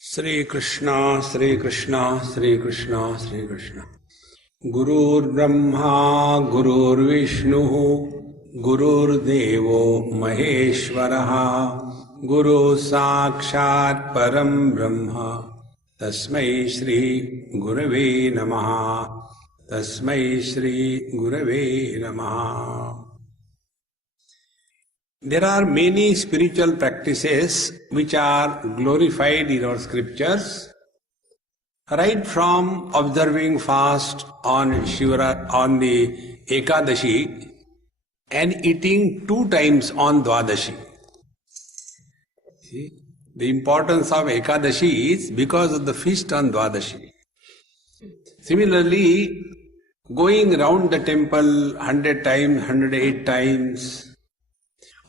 Sri Krishna, Sri Krishna, Sri Krishna, Sri Krishna. Gurur Brahma, Gurur Vishnu, Gurur Devo Maheshwaraha, Guru Sakshat Param Brahma, Tasmai Shri Gurave Namaha, Tasmai Shri Gurave Namaha. There are many spiritual practices which are glorified in our scriptures, right from observing fast on on the Ekadashi and eating 2 times on Dwadashi. See, the importance of Ekadashi is because of the feast on Dwadashi. Similarly, going round the temple 100 times, 108 times,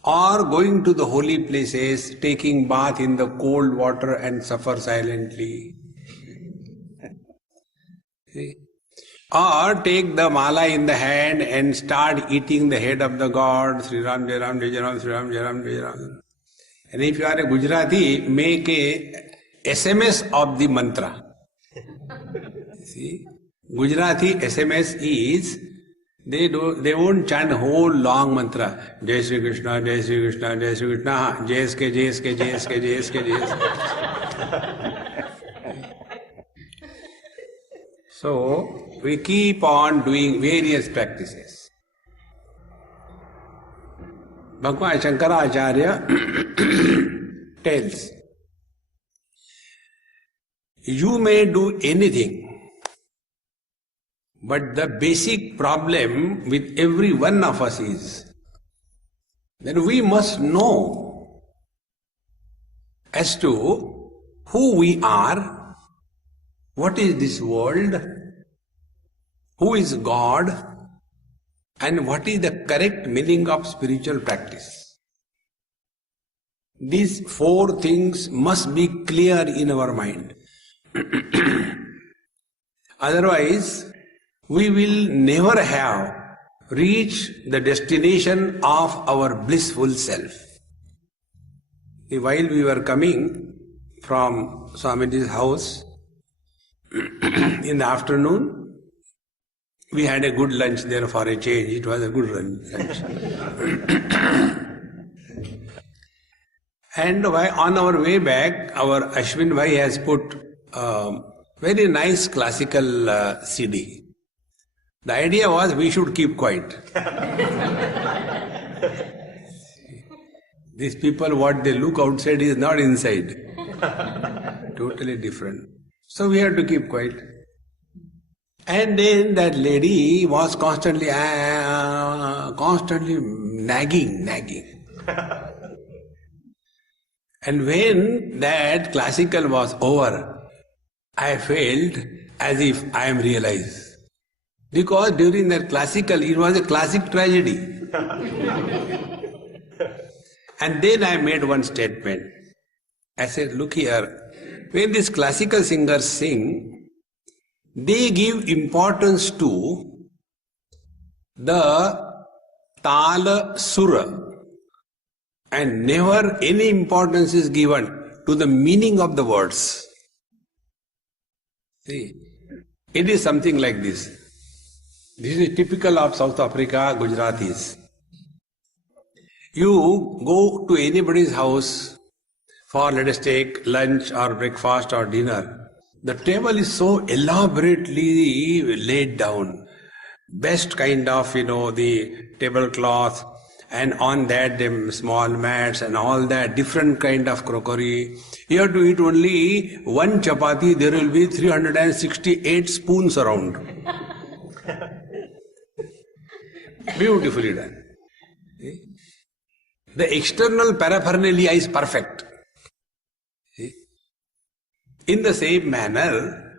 or going to the holy places, taking bath in the cold water and suffer silently. See? Or take the mala in the hand and start eating the head of the god, Sri Ram, Jai Ram, Jai Ram, Sri Ram, Jai Ram, Jai Ram. And if you are a Gujarati, make a SMS of the mantra. See? Gujarati SMS is, they won't chant whole long mantra. Jai Sri Krishna, Jai Sri Krishna, Jai Sri Krishna. Jai SK, Jai SK, Jai SK, Jai SK, Jai SK. So, we keep on doing various practices. Bhagwan Shankaracharya tells, you may do anything, but the basic problem with every one of us is that we must know as to who we are, what is this world, who is God, and what is the correct meaning of spiritual practice. These 4 things must be clear in our mind. Otherwise, we will never have reached the destination of our blissful self. While we were coming from Swamiji's house in the afternoon, we had a good lunch there for a change. It was a good lunch. And on our way back, our Ashwin Bhai has put a very nice classical CD. The idea was we should keep quiet. These people, what they look outside is not inside. Totally different. So we had to keep quiet. And then that lady was constantly nagging. And when that classical was over, I felt as if I am realized. Because during that classical, it was a classic tragedy. And then I made one statement. I said, look here, when these classical singers sing, they give importance to the Tala Sura, and never any importance is given to the meaning of the words. See, it is something like this. This is typical of South Africa, Gujaratis. You go to anybody's house for, let us take lunch or breakfast or dinner. The table is so elaborately laid down. Best kind of, the tablecloth, and on that them small mats and all that, different kind of crockery. You have to eat only one chapati, there will be 368 spoons around. Beautifully done. See? The external paraphernalia is perfect. See? In the same manner,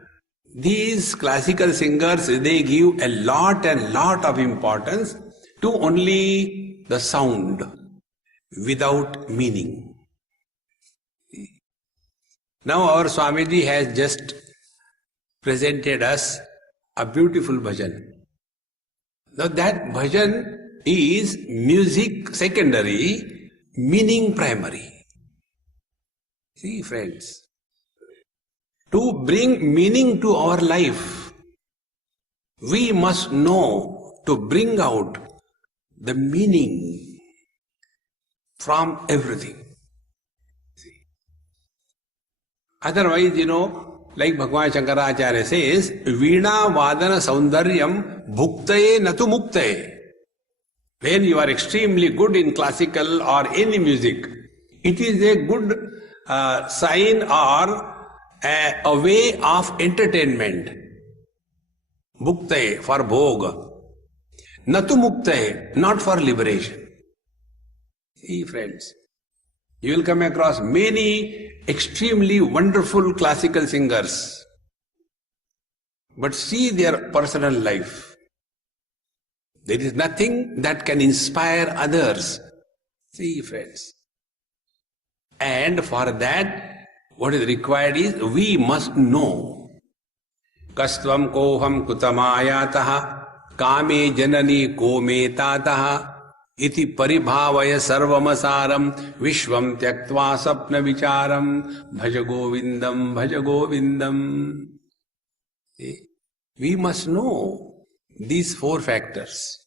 these classical singers, they give a lot of importance to only the sound without meaning. Now our Swamiji has just presented us a beautiful bhajan. Now that bhajan is music secondary, meaning primary. See friends, To bring meaning to our life, we must know to bring out the meaning from everything. Otherwise, like Bhagavan Shankaracharya says, Veena Vadana Saundaryam Bhuktaye Natu Muktaye. When you are extremely good in classical or any music, it is a good sign or a way of entertainment. Bhuktaye, for bhog. Natu Muktaye, not for liberation. See, friends, you will come across many extremely wonderful classical singers, but see their personal life. There is nothing that can inspire others. See, friends. And for that, what is required is, we must know. Kastvam koham kutamayataha kame janani ko me tataha iti paribhavaya sarvamasaram vishvam tyaktva sapna vicharam bhaja govindam. We must know these four factors.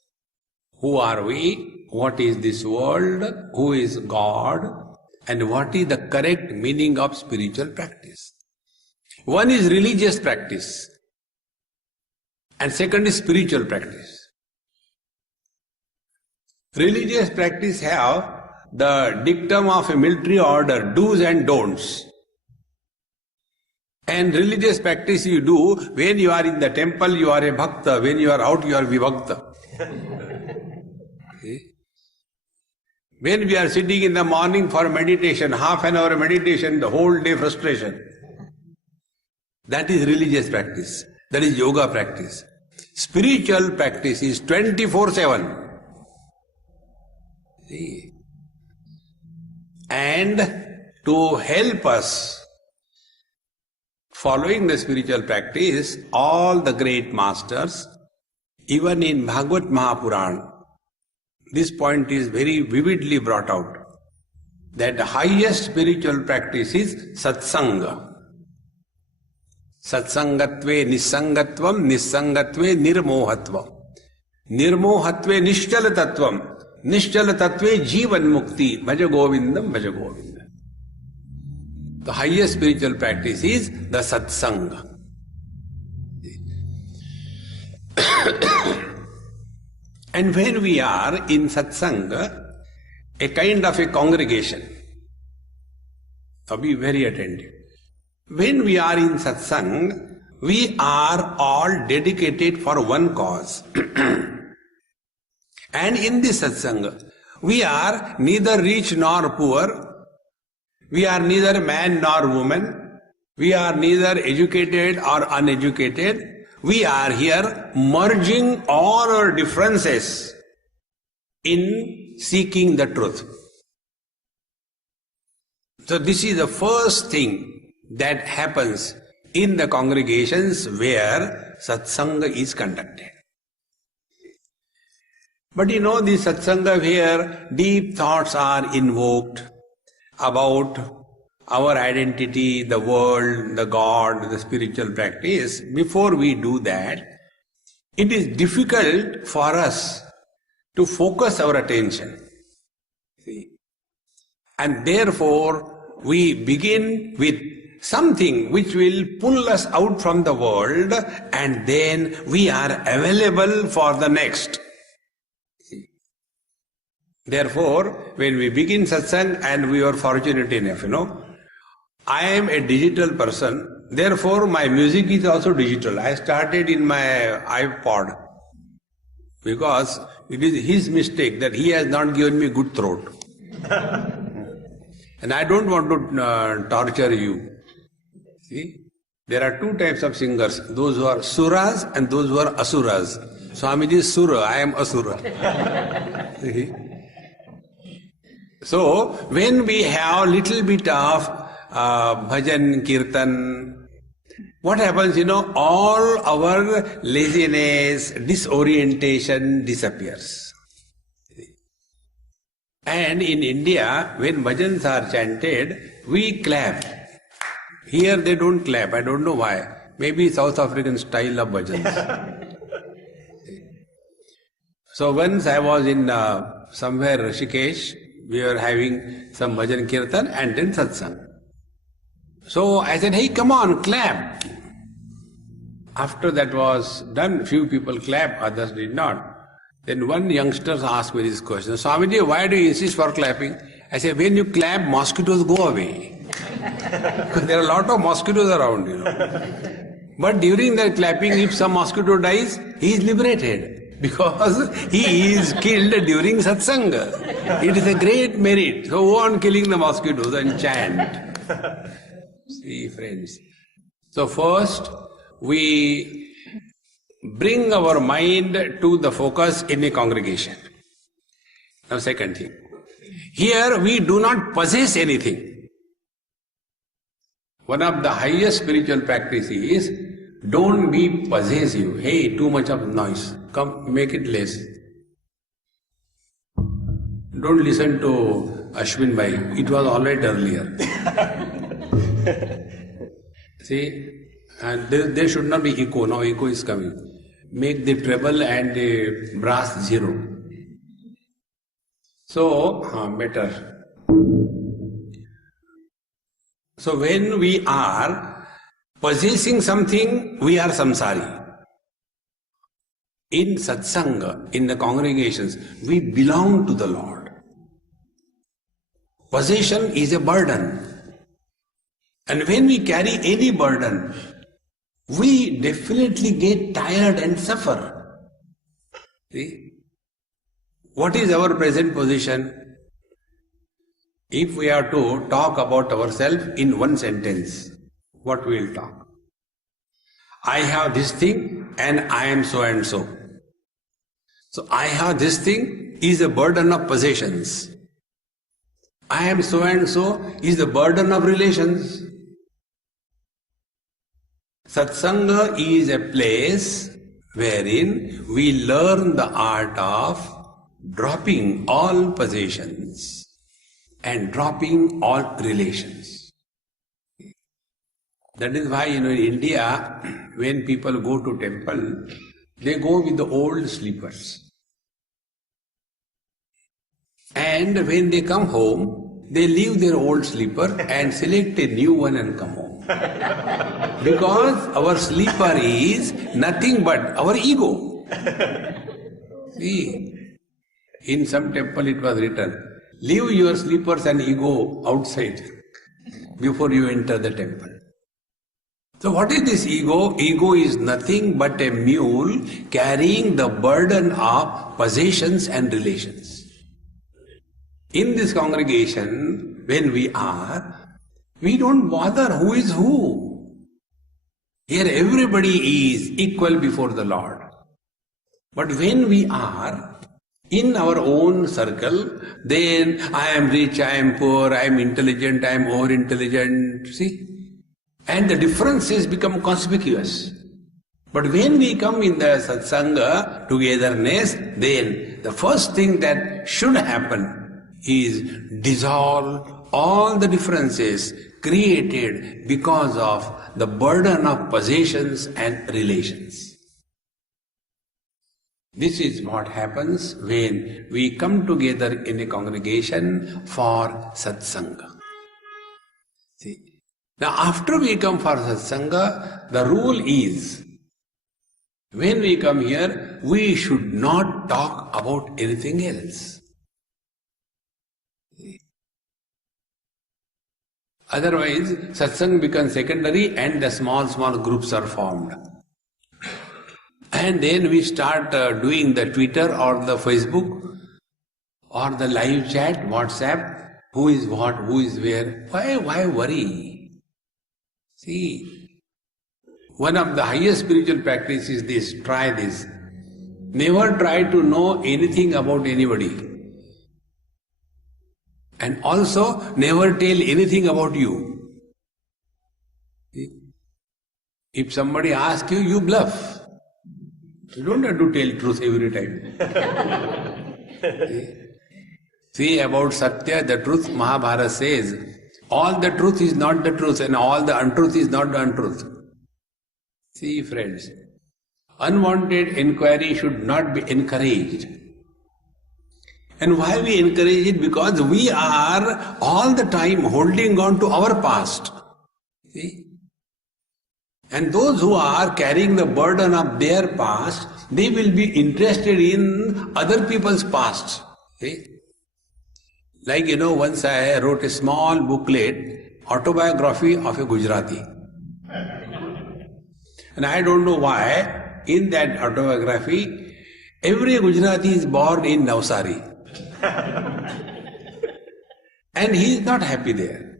Who are we? What is this world? Who is God? And what is the correct meaning of spiritual practice? One is religious practice, and second is spiritual practice. Religious practice have the dictum of a military order, do's and don'ts. And religious practice you do, when you are in the temple you are a bhakta, when you are out you are vibhakta. When we are sitting in the morning for meditation, half an hour meditation, the whole day frustration. That is religious practice. That is yoga practice. Spiritual practice is 24/7. See? And to help us following the spiritual practice, all the great masters, even in Bhagavad Mahapuran, this point is very vividly brought out, that the highest spiritual practice is satsanga. Satsangatve nissangatvam, nissangatve nirmohatvam. Nirmohatve nishchalatatvam, nishchalatatve jivan mukti, bhaja govindam, bhaja govindam. The highest spiritual practice is the satsanga. And when we are in satsanga, a kind of a congregation, now be very attentive. When we are in satsang, we are all dedicated for one cause. And in this satsanga, we are neither rich nor poor, we are neither man nor woman, we are neither educated or uneducated. We are here merging all our differences in seeking the truth. So this is the first thing that happens in the congregations where satsanga is conducted. But this satsanga where deep thoughts are invoked about our identity, the world, the God, the spiritual practice, before we do that, it is difficult for us to focus our attention. See? And therefore, we begin with something which will pull us out from the world, and then we are available for the next. See? Therefore, when we begin satsang, and we are fortunate enough, I am a digital person, therefore my music is also digital. I started in my iPod because it is his mistake that he has not given me good throat. And I don't want to torture you. See, there are two types of singers, those who are suras and those who are asuras. Swamiji is sura, I am asura. See? So, when we have little bit of bhajan, kirtan, what happens, all our laziness, disorientation disappears. And in India, when bhajans are chanted, we clap. Here they don't clap. I don't know why. Maybe South African style of bhajans. So once I was in somewhere Rishikesh, we were having some bhajan kirtan and then satsang. So I said, hey, come on, clap. After that was done, few people clapped, others did not. Then one youngster asked me this question, Swamiji, why do you insist for clapping? I said, when you clap, mosquitoes go away. Because there are a lot of mosquitoes around, But during that clapping, if some mosquito dies, he is liberated. Because he is killed during satsanga. It is a great merit. So go on killing the mosquitoes and chant. See, friends. So first, we bring our mind to the focus in a congregation. Now second thing. Here we do not possess anything. One of the highest spiritual practices is don't be possessive. Hey, too much of noise. Come, make it less. Don't listen to Ashwin Bhai. It was alright earlier. See, and there should not be echo. Now echo is coming. Make the treble and the brass zero. So, better. So when we are possessing something, we are samsari. In satsanga, in the congregations, we belong to the Lord. Possession is a burden. And when we carry any burden, we definitely get tired and suffer. See? What is our present position? If we are to talk about ourselves in one sentence, what we will talk? I have this thing and I am so and so. So I have this thing is a burden of possessions. I am so and so is the burden of relations. Satsanga is a place wherein we learn the art of dropping all possessions and dropping all relations. That is why, in India, when people go to temple, they go with the old slippers. And when they come home, they leave their old slipper and select a new one and come home. Because our slipper is nothing but our ego. See, in some temple it was written, leave your slippers and ego outside before you enter the temple. So what is this ego? Ego is nothing but a mule carrying the burden of possessions and relations. In this congregation, when we don't bother who is who. Here everybody is equal before the Lord. But when we are in our own circle, then I am rich, I am poor, I am intelligent, I am over-intelligent, see? And the differences become conspicuous. But when we come in the satsanga, togetherness, then the first thing that should happen is dissolve all the differences created because of the burden of possessions and relations. This is what happens when we come together in a congregation for satsanga. See? Now after we come for satsanga, the rule is, when we come here, we should not talk about anything else. Otherwise, satsang becomes secondary and the small groups are formed. And then we start doing the Twitter or the Facebook or the live chat, WhatsApp, who is what, who is where. Why worry? See, one of the highest spiritual practices is this, try this. Never try to know anything about anybody. And also, never tell anything about you. If somebody asks you, you bluff. You don't have to tell truth every time. See, about Satya, the truth, Mahabharata says, All the truth is not the truth and all the untruth is not the untruth. See friends, unwanted inquiry should not be encouraged. And why we encourage it? Because we are all the time holding on to our past. See? And those who are carrying the burden of their past, they will be interested in other people's past. See? Like once I wrote a small booklet, autobiography of a Gujarati. And I don't know why, in that autobiography, every Gujarati is born in Navsari. And he is not happy there.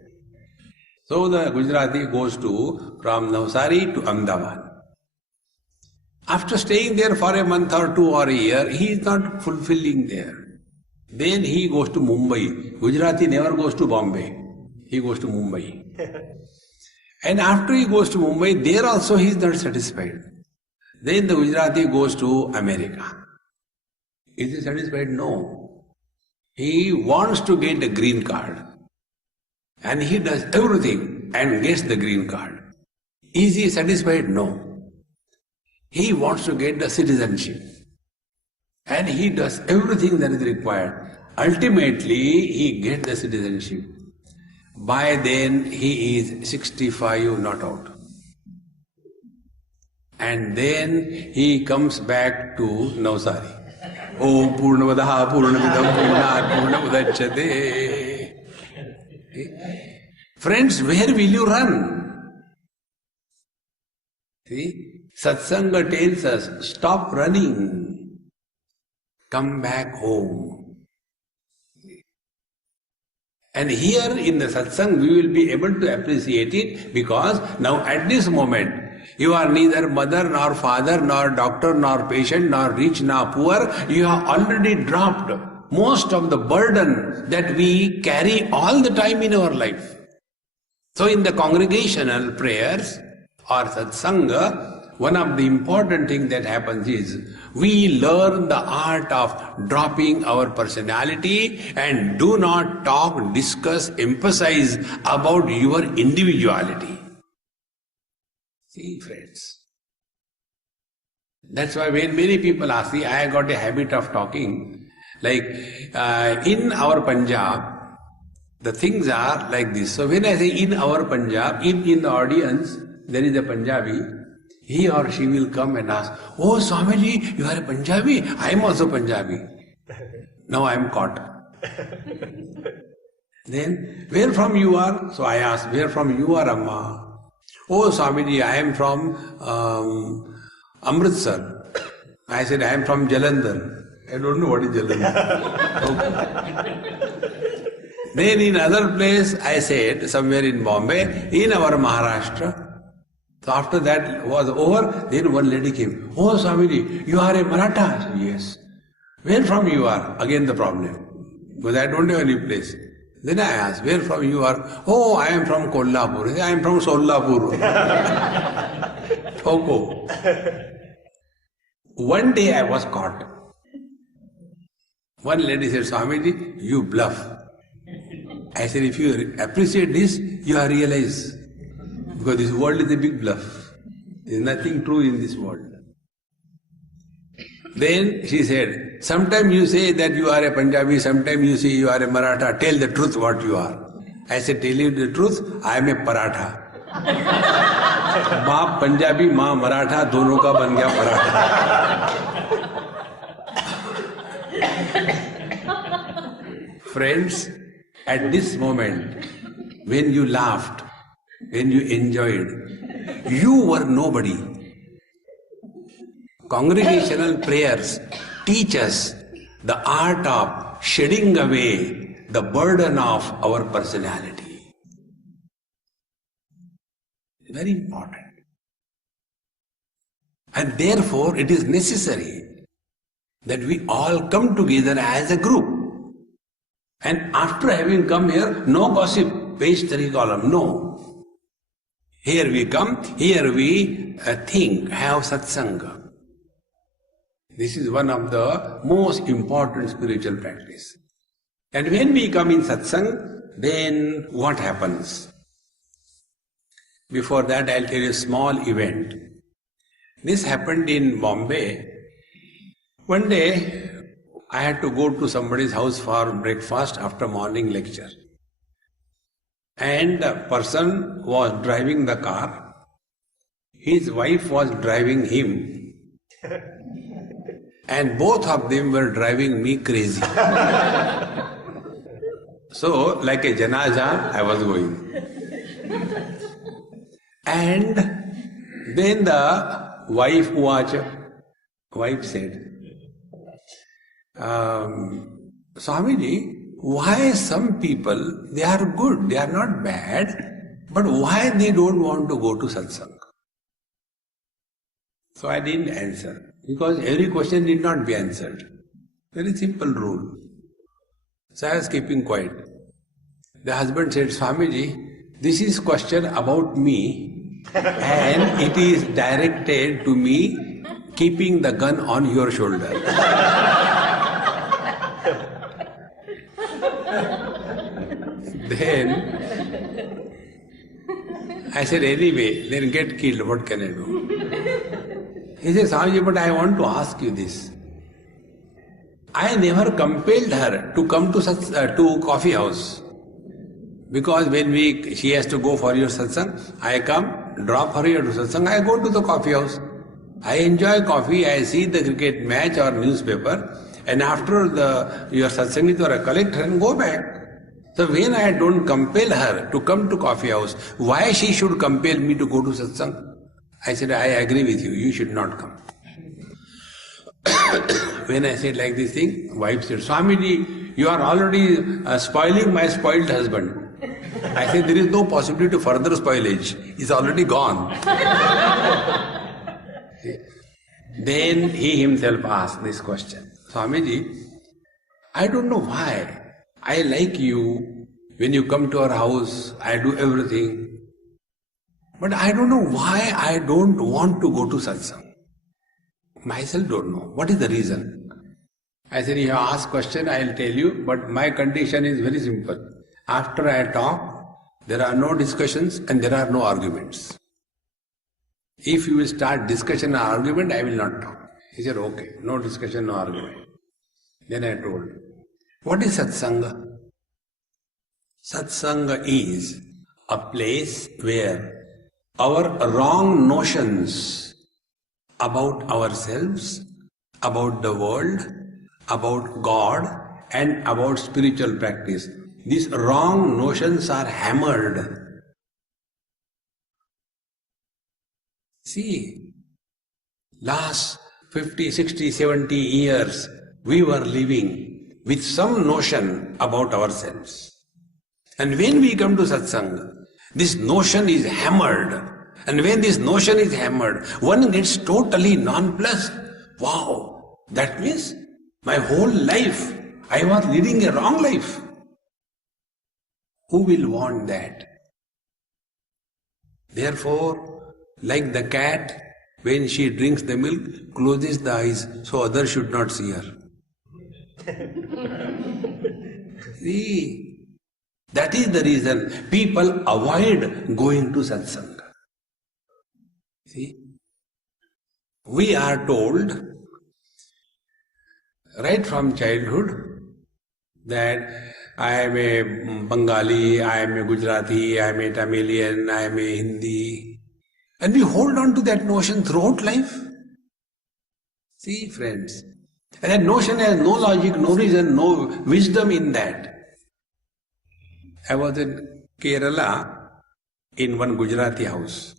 So the Gujarati goes from Navsari to Ahmedabad. After staying there for a month or two or a year, he is not fulfilling there. Then he goes to Mumbai. Gujarati never goes to Bombay. He goes to Mumbai. And after he goes to Mumbai, there also he is not satisfied. Then the Gujarati goes to America. Is he satisfied? No. He wants to get a green card. And he does everything and gets the green card. Is he satisfied? No. He wants to get the citizenship. And he does everything that is required. Ultimately, he gets the citizenship. By then, he is 65, not out. And then he comes back to Navsari. Om Purnavadaha Purnamidam Purnat Purnamudachyate. Friends, where will you run? See, Satsanga tells us, stop running. Come back home. And here in the satsang we will be able to appreciate it, because now at this moment you are neither mother nor father nor doctor nor patient nor rich nor poor. You have already dropped most of the burden that we carry all the time in our life. So in the congregational prayers or satsanga, one of the important things that happens is we learn the art of dropping our personality and do not talk, discuss, emphasize about your individuality. See friends, that's why when many people ask me, I got a habit of talking, like in our Punjab, the things are like this. So when I say in our Punjab, if in the audience there is a Punjabi, he or she will come and ask, oh Swamiji, you are a Punjabi? I am also Punjabi. Now I am caught. Then, where from you are? So I ask, where from you are Amma? Oh Swamiji, I am from Amritsar. I said, I am from Jalandhar. I don't know what is Jalandhar. Okay. Then in other place, I said, somewhere in Bombay, in our Maharashtra. So after that was over, then one lady came. Oh Swamiji, you are a Maratha? Said, yes. Where from you are? Again the problem. Because I don't have any place. Then I asked, where from you are? Oh, I am from Kolhapur. I am from Solapur. Thoko. One day I was caught. One lady said, Swamiji, you bluff. I said, if you appreciate this, you are realize. Because this world is a big bluff. There is nothing true in this world. Then she said, sometimes you say that you are a Punjabi, sometimes you say you are a Maratha. Tell the truth what you are. I said, tell you the truth, I am a Paratha. बाप पंजाबी माँ मराठा दोनों का बन गया paratha. Friends, at this moment, when you laughed, when you enjoyed, you were nobody. Congregational prayers teach us the art of shedding away the burden of our personality. Very important. And therefore it is necessary that we all come together as a group. And after having come here, no gossip, page 3 column, no. Here we come, here we think, have satsanga. This is one of the most important spiritual practice. And when we come in satsang, then what happens? Before that, I'll tell you a small event. This happened in Bombay. One day, I had to go to somebody's house for breakfast after morning lecture. And the person was driving the car. His wife was driving him. And both of them were driving me crazy. So, like a janaza, I was going. And then the wife said, Swamiji, why some people, they are good, they are not bad, but why they don't want to go to satsang? So I didn't answer, because every question need not be answered. Very simple rule. So I was keeping quiet. The husband said, Swamiji, this is question about me and it is directed to me keeping the gun on your shoulder. Then I said, anyway, then get killed, what can I do? He said, Swamiji, but I want to ask you this. I never compelled her to come to coffee house. Because when she has to go for your satsang, I come, drop her here to satsang, I go to the coffee house. I enjoy coffee, I see the cricket match or newspaper, and after your satsang or I collect her and go back. So when I don't compel her to come to coffee house, why she should compel me to go to satsang? I said, I agree with you, you should not come. When I said like this thing, wife said, Swamiji, you are already spoiling my spoiled husband. I said, there is no possibility to further spoilage. He's already gone. Then he himself asked this question. Swamiji, I don't know why. I like you. When you come to our house, I do everything. But I don't know why I don't want to go to satsang. Myself don't know. What is the reason? I said, you have asked question, I will tell you, but my condition is very simple. After I talk, there are no discussions and there are no arguments. If you will start discussion or argument, I will not talk. He said, okay, no discussion, no argument. Then I told, what is satsanga? Satsanga is a place where our wrong notions about ourselves, about the world, about God, and about spiritual practice, these wrong notions are hammered. See, last 50, 60, 70 years, we were living with some notion about ourselves. And when we come to satsang, this notion is hammered. And when this notion is hammered, one gets totally nonplussed. Wow, that means my whole life I was leading a wrong life. Who will want that? Therefore, like the cat, when she drinks the milk, closes the eyes so others should not see her. See, that is the reason people avoid going to satsang. See, we are told right from childhood that I am a Bengali, I am a Gujarati, I am a Tamilian, I am a Hindi. And we hold on to that notion throughout life. See, friends, and that notion has no logic, no reason, no wisdom in that. I was in Kerala in one Gujarati house.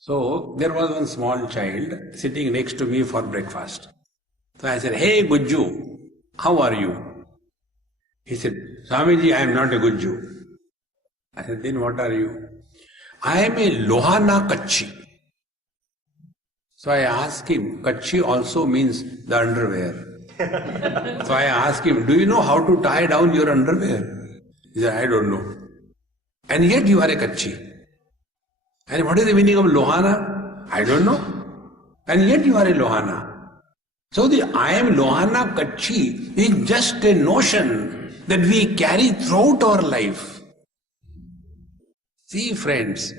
So there was one small child sitting next to me for breakfast. So I said, hey Gujju, how are you? He said, Swamiji, I am not a Gujju. I said, then what are you? I am a Lohana Kachchi. So I asked him, Kachchi also means the underwear. So I asked him, do you know how to tie down your underwear? He said, I don't know. And yet you are a Kachchi. And what is the meaning of Lohana? I don't know. And yet you are a Lohana. So the I am Lohana Kachchi is just a notion that we carry throughout our life. See, friends,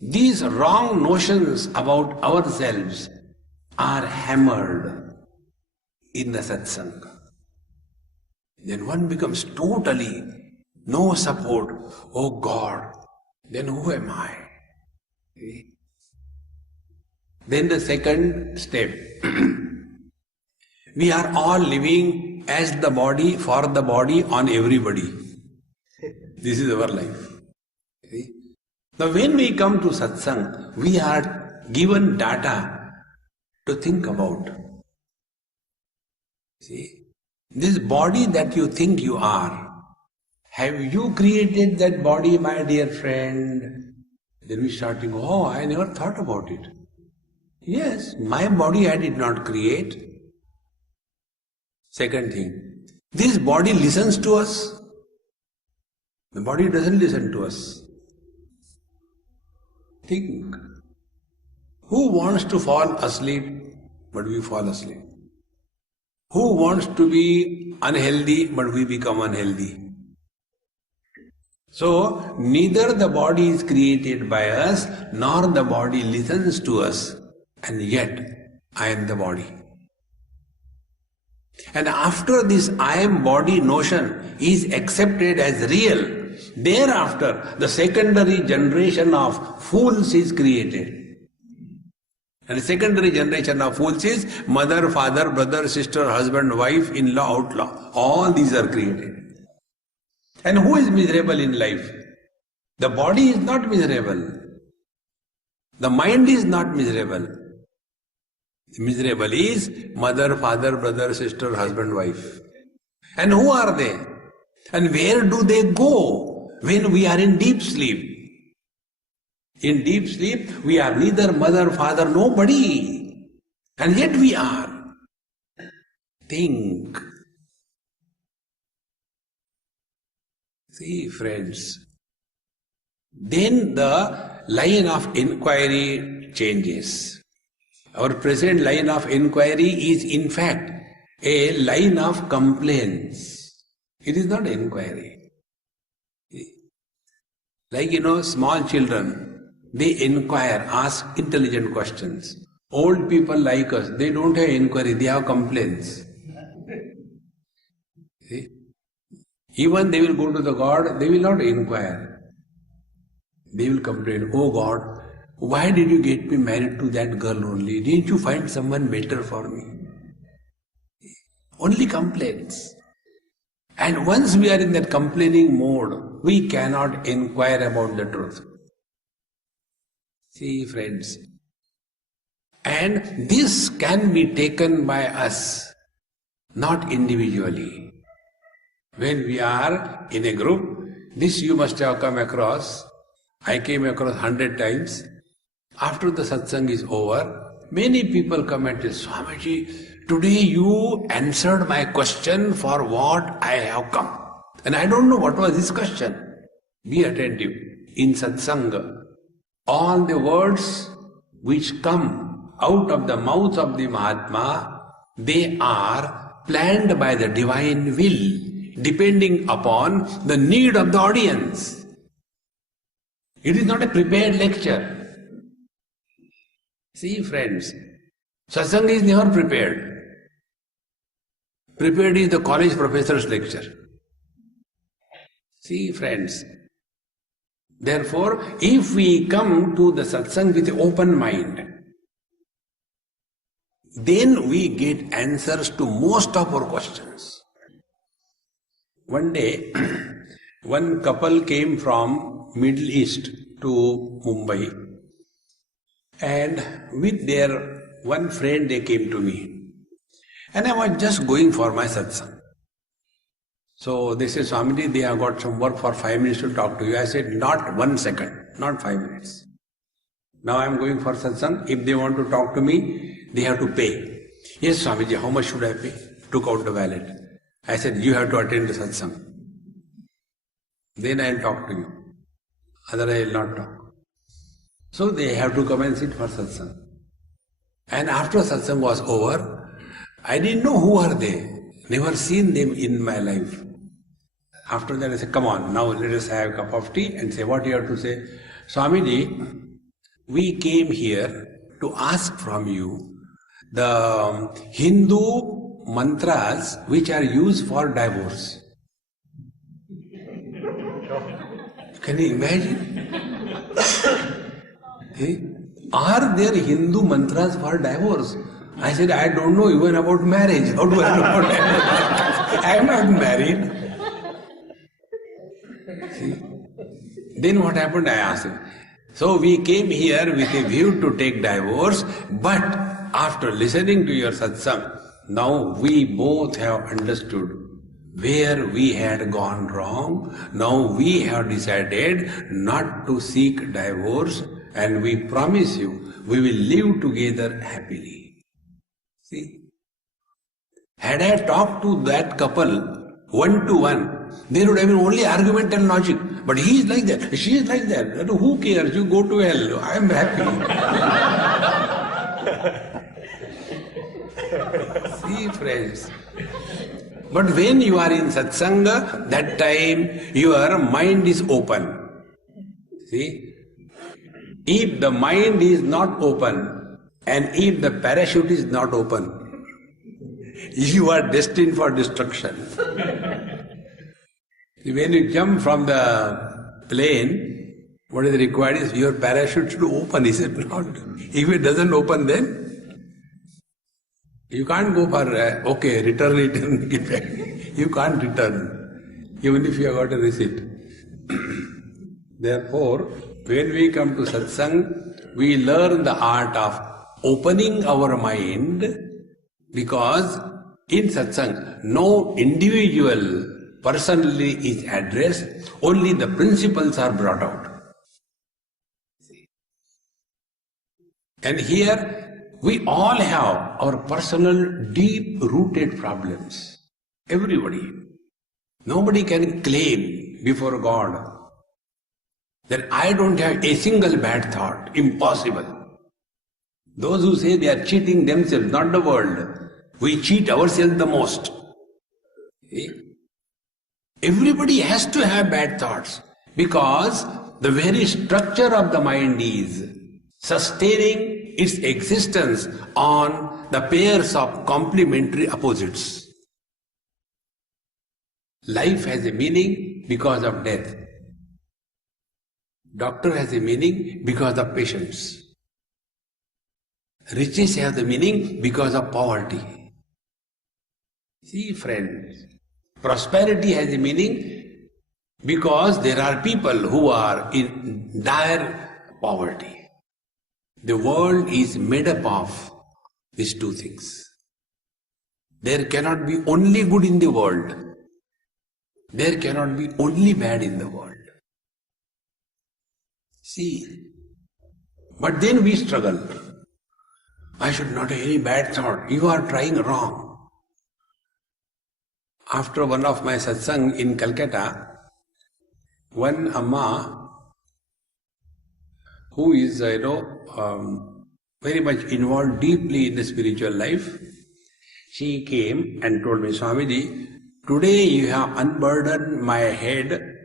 these wrong notions about ourselves are hammered in the satsang. Then one becomes totally no support. Oh God, then who am I? Then the second step. We are all living as the body, for the body, on everybody. This is our life. Now when we come to satsang, we are given data to think about. See, this body that you think you are, have you created that body, my dear friend? Then we start to go, oh, I never thought about it. Yes, my body I did not create. Second thing, this body listens to us. The body doesn't listen to us. Think. Who wants to fall asleep, but we fall asleep? Who wants to be unhealthy, but we become unhealthy? So, neither the body is created by us, nor the body listens to us, and yet I am the body. And after this I am body notion is accepted as real, thereafter the secondary generation of fools is created. And the secondary generation of fools is mother, father, brother, sister, husband, wife, in-law, outlaw. All these are created. And who is miserable in life? The body is not miserable. The mind is not miserable. Miserable is mother, father, brother, sister, husband, wife. And who are they? And where do they go when we are in deep sleep? In deep sleep, we are neither mother, father, nobody. And yet we are. Think. See, friends. Then the line of inquiry changes. Our present line of inquiry is in fact a line of complaints. It is not inquiry. Like small children, they inquire, ask intelligent questions. Old people like us, they don't have inquiry, they have complaints. See? Even they will go to the God, they will not inquire. They will complain, oh God, why did you get me married to that girl only? Didn't you find someone better for me? Only complaints. And once we are in that complaining mode, we cannot inquire about the truth. See, friends. And this can be taken by us, not individually. When we are in a group, this you must have come across. I came across 100 times. After the satsang is over, many people come and say, Swamiji, today you answered my question for what I have come. And I don't know what was this question. Be attentive. In satsanga, all the words which come out of the mouth of the Mahatma, they are planned by the divine will, depending upon the need of the audience. It is not a prepared lecture. See, friends, satsang is never prepared. Prepared is the college professor's lecture. See, friends, therefore, if we come to the satsang with an open mind, then we get answers to most of our questions. One day, one couple came from Middle East to Mumbai. And with their one friend they came to me. And I was just going for my satsang. So they said, Swamiji, they have got some work for 5 minutes to talk to you. I said, not 1 second, not 5 minutes. Now I am going for satsang. If they want to talk to me, they have to pay. Yes, Swamiji, how much should I pay? Took out the wallet. I said, you have to attend the satsang. Then I will talk to you. Otherwise I will not talk. So they have to come and sit for satsang. And after satsang was over, I didn't know who are they. Never seen them in my life. After that I said, come on, now let us have a cup of tea and say what you have to say. Swamiji, we came here to ask from you the Hindu mantras which are used for divorce. Can you imagine? Are there Hindu mantras for divorce? I said, I don't know even about marriage. How do I know about divorce? I am not married. See? Then what happened? I asked him. So we came here with a view to take divorce, but after listening to your satsang, now we both have understood where we had gone wrong. Now we have decided not to seek divorce, and we promise you we will live together happily. See? Had I talked to that couple one-to-one, there would have been only argument and logic. But he is like that, she is like that. Who cares? You go to hell. I am happy. See, friends. But when you are in satsanga, that time your mind is open. See? If the mind is not open, and if the parachute is not open, you are destined for destruction. When you jump from the plane, what is required is your parachute should open, is it not? If it doesn't open, then you can't go for, return it and give back. You can't return, even if you have got a receipt. Therefore, when we come to satsang, we learn the art of opening our mind, because in satsang, no individual personally is addressed, only the principles are brought out. And here we all have our personal deep-rooted problems. Everybody. Nobody can claim before God that I don't have a single bad thought. Impossible. Those who say they are cheating themselves, not the world. We cheat ourselves the most. See? Everybody has to have bad thoughts, because the very structure of the mind is sustaining its existence on the pairs of complementary opposites. Life has a meaning because of death. Doctor has a meaning because of patients. Riches have the meaning because of poverty. See, friends, prosperity has a meaning because there are people who are in dire poverty. The world is made up of these two things. There cannot be only good in the world. There cannot be only bad in the world. See, but then we struggle. I should not have any bad thought. You are trying wrong. After one of my satsang in Calcutta, one Amma, who is, very much involved deeply in the spiritual life, she came and told me, Swamiji, today you have unburdened my head,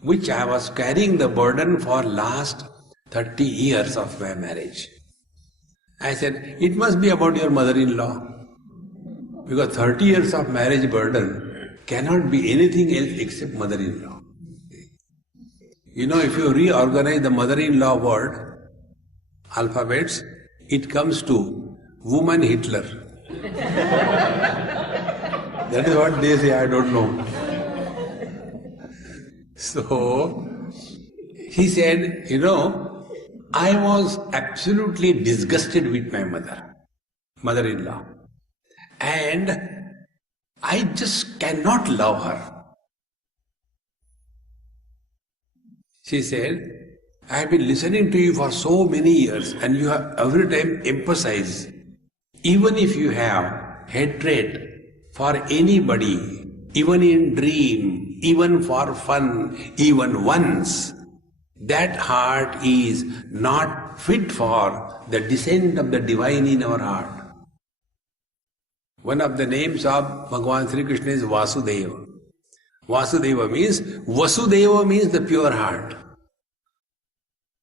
which I was carrying the burden for last 30 years of my marriage. I said, it must be about your mother-in-law. Because 30 years of marriage burden cannot be anything else except mother-in-law. You know, if you reorganize the mother-in-law word, alphabets, it comes to woman Hitler. That is what they say, I don't know. So, he said, I was absolutely disgusted with my mother-in-law. And I just cannot love her. She said, I have been listening to you for so many years, and you have every time emphasized, even if you have hatred for anybody, even in dream, even for fun, even once, that heart is not fit for the descent of the divine in our heart. One of the names of Bhagavan Sri Krishna is Vasudeva. Vasudeva means the pure heart.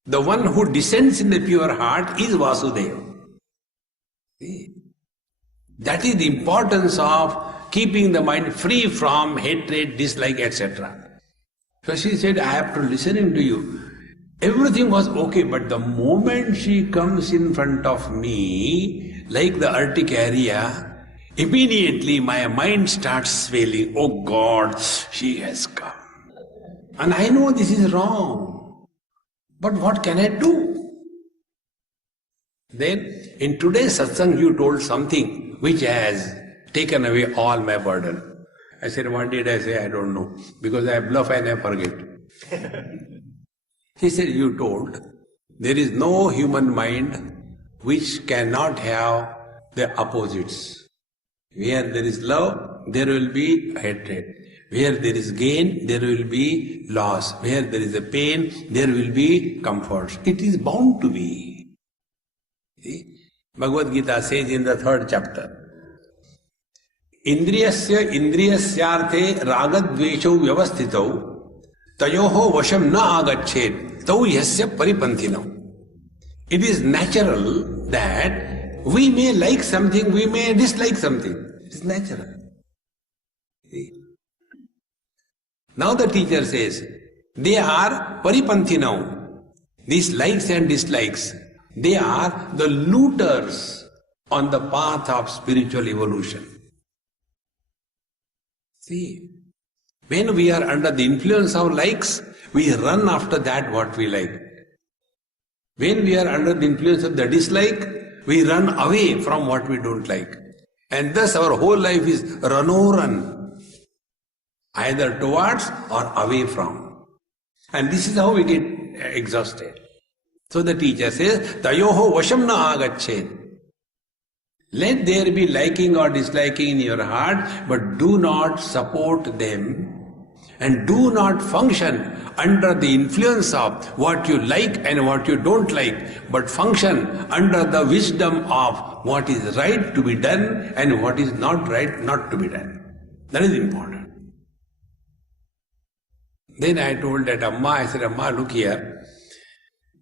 The one who descends in the pure heart is Vasudeva. See? That is the importance of keeping the mind free from hatred, dislike, etc. So she said, I have to listening to you. Everything was okay, but the moment she comes in front of me, like the urticaria, immediately my mind starts swelling. Oh God, she has come. And I know this is wrong. But what can I do? Then, in today's satsang, you told something which has taken away all my burden. I said, what did I say? I don't know. Because I bluff and I forget. He said, you told, there is no human mind which cannot have the opposites. Where there is love, there will be hatred. Where there is gain, there will be loss. Where there is a pain, there will be comfort. It is bound to be. See? Bhagavad Gita says in the 3rd chapter, Indriyasya indriyasyarthe ragadveshau vyavasthitau tayoho vasham na agachet tau yasya paripanthinau. It is natural that we may like something, we may dislike something. It is natural. See? Now the teacher says, they are paripanthinau. These likes and dislikes, they are the looters on the path of spiritual evolution. See, when we are under the influence of likes, we run after that what we like. When we are under the influence of the dislike, we run away from what we don't like. And thus our whole life is run, either towards or away from. And this is how we get exhausted. So the teacher says, Tayoho vasham na agachet. Let there be liking or disliking in your heart, but do not support them and do not function under the influence of what you like and what you don't like, but function under the wisdom of what is right to be done and what is not right not to be done. That is important. Then I told that Amma, I said, Amma, look here.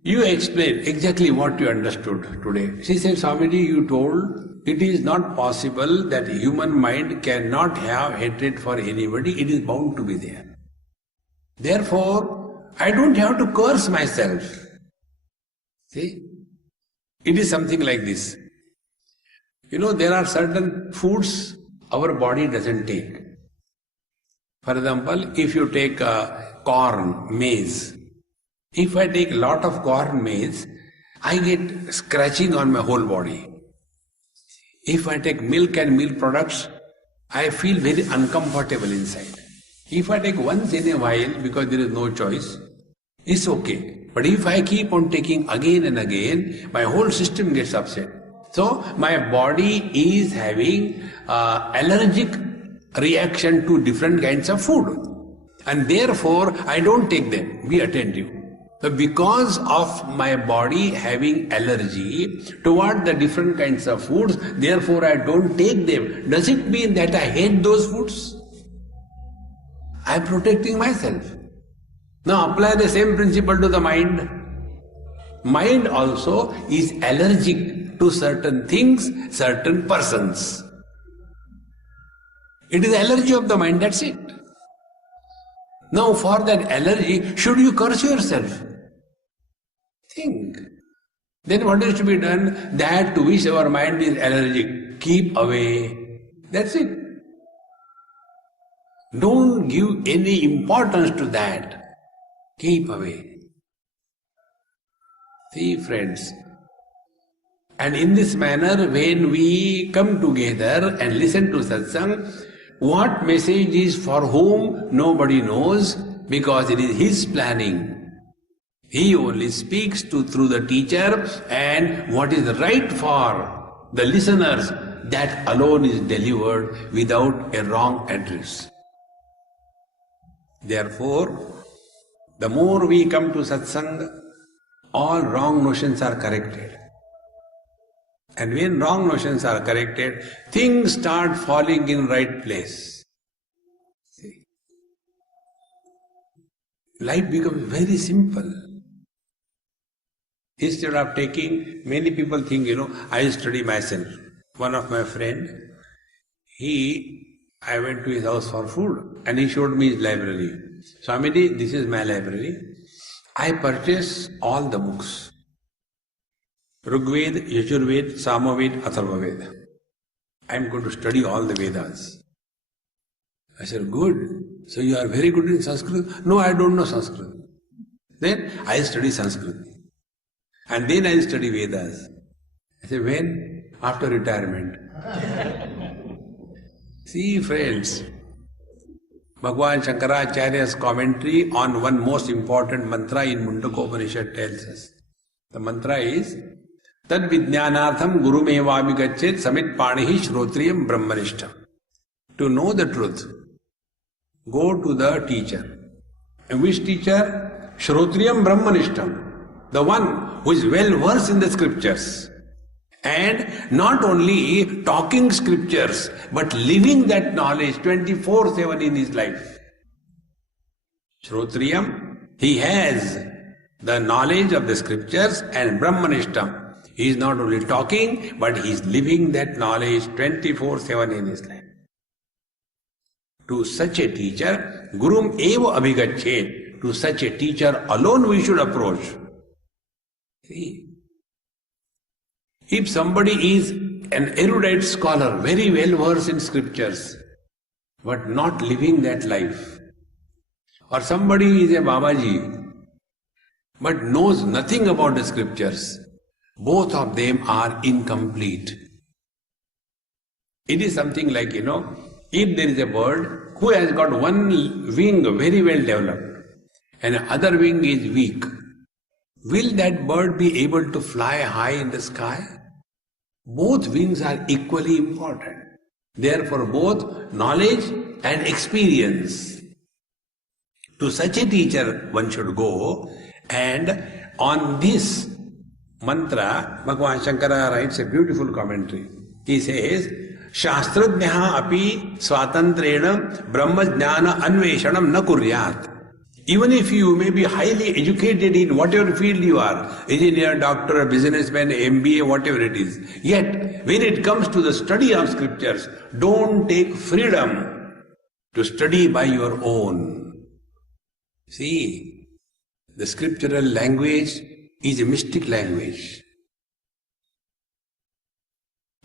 You explain exactly what you understood today. She said, Swamiji, you told it is not possible that human mind cannot have hatred for anybody. It is bound to be there. Therefore, I don't have to curse myself. See? It is something like this. You know, there are certain foods our body doesn't take. For example, if you take corn, maize, if I take a lot of corn, maize, I get scratching on my whole body. If I take milk and milk products, I feel very uncomfortable inside. If I take once in a while, because there is no choice, it's okay. But if I keep on taking again and again, my whole system gets upset. So my body is having allergic reaction to different kinds of food. And therefore, I don't take them. Be attentive. So because of my body having allergy toward the different kinds of foods, therefore I don't take them. Does it mean that I hate those foods? I am protecting myself. Now apply the same principle to the mind. Mind also is allergic to certain things, certain persons. It is allergy of the mind, that's it. Now for that allergy, should you curse yourself? Think. Then what is to be done? That to which our mind is allergic, keep away. That's it. Don't give any importance to that. Keep away. See, friends. And in this manner, when we come together and listen to satsang, what message is for whom nobody knows, because it is his planning. He only speaks through the teacher, and what is right for the listeners, that alone is delivered without a wrong address. Therefore, the more we come to satsang, all wrong notions are corrected. And when wrong notions are corrected, things start falling in right place. See? Life becomes very simple. Instead of taking, many people think, I study myself. One of my friend, I went to his house for food and he showed me his library. Swamiji, this is my library. I purchased all the books. Rigveda, Yajurveda, Samaveda, Atharvaveda. I am going to study all the Vedas. I said, good. So you are very good in Sanskrit? No, I don't know Sanskrit. Then I study Sanskrit. And then I study Vedas. I said, when? After retirement. See, friends, Bhagavan Shankaracharya's commentary on one most important mantra in Mundaka Upanishad tells us. The mantra is, Tad Vijnanartham Gurumevabhigachet Samit Panihi Shrotriyam Brahmanishtam. To know the truth, go to the teacher. And which teacher? Shrotriyam Brahmanishtam. The one who is well versed in the scriptures. And not only talking scriptures, but living that knowledge 24/7 in his life. Shrotriyam, he has the knowledge of the scriptures, and Brahmanishtam. He is not only talking, but he is living that knowledge 24/7 in his life. To such a teacher, Gurum eva abhigachet. To such a teacher alone we should approach. See, if somebody is an erudite scholar, very well versed in scriptures, but not living that life, or somebody is a Babaji, but knows nothing about the scriptures, both of them are incomplete. It is something like, if there is a bird who has got one wing very well developed and the other wing is weak, will that bird be able to fly high in the sky? Both wings are equally important. Therefore, both knowledge and experience. To such a teacher one should go, and on this mantra, Bhagavan Shankara writes a beautiful commentary. He says, Shastrajnaha api swatantrena brahma jnana anveshanam na kuryat. Even if you may be highly educated in whatever field you are, engineer, doctor, businessman, MBA, whatever it is, yet when it comes to the study of scriptures, don't take freedom to study by your own. See, the scriptural language is a mystic language.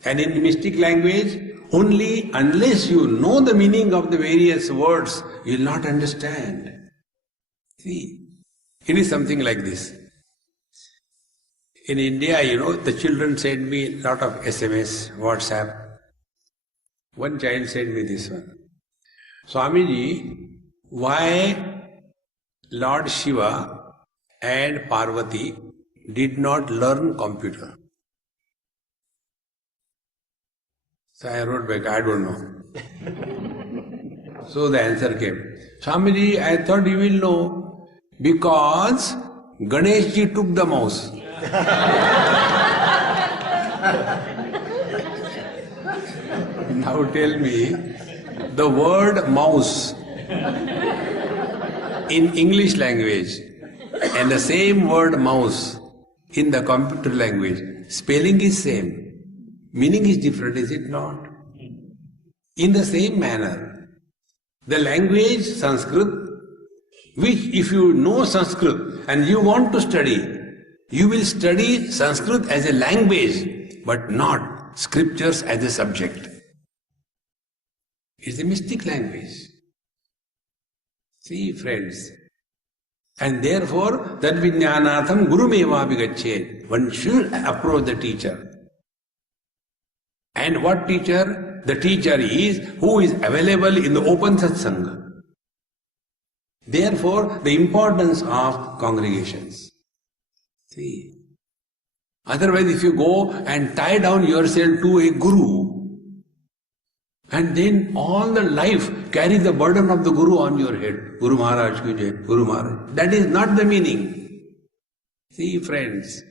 And in mystic language, only unless you know the meaning of the various words, you will not understand. See, it is something like this. In India, the children send me a lot of SMS, WhatsApp. One child sent me this one. Swamiji, why Lord Shiva and Parvati did not learn computer? So I wrote back, I don't know. So the answer came. Swamiji, I thought you will know. Because Ganesh ji took the mouse. Now tell me, the word mouse in English language and the same word mouse in the computer language, spelling is same, meaning is different, is it not? In the same manner, the language Sanskrit, which if you know Sanskrit and you want to study, you will study Sanskrit as a language, but not scriptures as a subject. It's a mystic language. See, friends. And therefore, tad vijnanartham gurumeva abhigachet. One should approach the teacher. And what teacher? The teacher is who is available in the open satsanga. Therefore, the importance of congregations. See, otherwise if you go and tie down yourself to a guru, and then all the life carry the burden of the guru on your head. Guru Maharaj ki jai, Guru Maharaj. That is not the meaning. See, friends,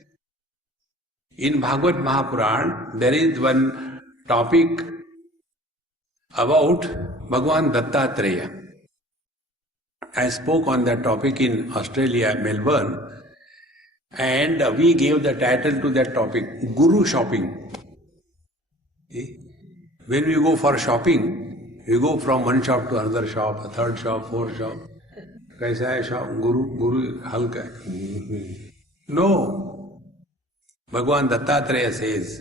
In Bhagavad Mahapuran, there is one topic about Bhagavan Dattatreya. I spoke on that topic in Australia, Melbourne, and we gave the title to that topic, Guru Shopping. When we go for shopping, we go from one shop to another shop, a third shop, fourth shop. Kaisa hai shop? Guru halka hai. No. Bhagavan Dattatreya says,